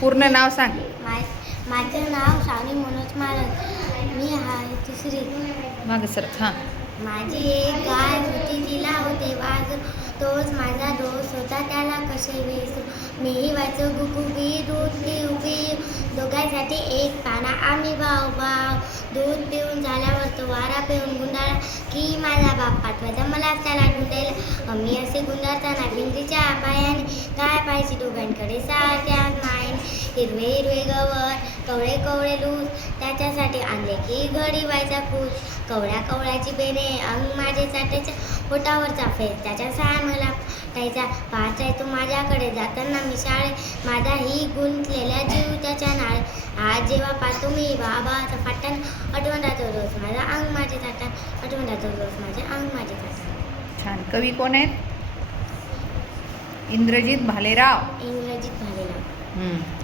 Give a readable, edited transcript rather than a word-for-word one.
पूर्ण नाव सांग. माझं नाव श्रावणी मनोज महाराज. मी आहे तिसरी. मागं सर. हां. माझी एक गाय होती, तिला होते वाज, तोच माझा दोस्त होता, त्याला कसे वेचू. मीही वाचू गुगुबी, दूध पिऊ पिऊ, दोघांसाठी एक पाना आम्ही भाऊ भाऊ. दूध पिऊन झाल्यावर तो वारा पिऊन गुंडाळा, की माझा बाप पाठवायचा मला त्याला गुंडायला. मी असे गुंडाळताना भिंतीच्या पायाने गाय पाहिजे दोघांकडे सारख्या मायने. हिरवे हिरवे गवत, कवळे कवळे लूस, त्याच्यासाठी आणले की घडी व्हायचा खुश. कवळ्या कवळ्याची बेने अंग माझे चाटायच्या, पोटावरचा फेस त्याच्या साय मला पाठायचा. पाहायचा तू माझ्याकडे जाताना मी शाळेत, माझाही गुंतलेल्या जीव त्याच्या नाळे. आज जेव्हा पाहतो मी बाबाचा पाटण, आठवण राहतो रोज माझा अंग माझे चाटण, आठवण राहतो रोज माझे अंग माझे चाटण. छान. कवी कोण आहेत? इंद्रजित भालेराव. इंग्रजीत भालेराव.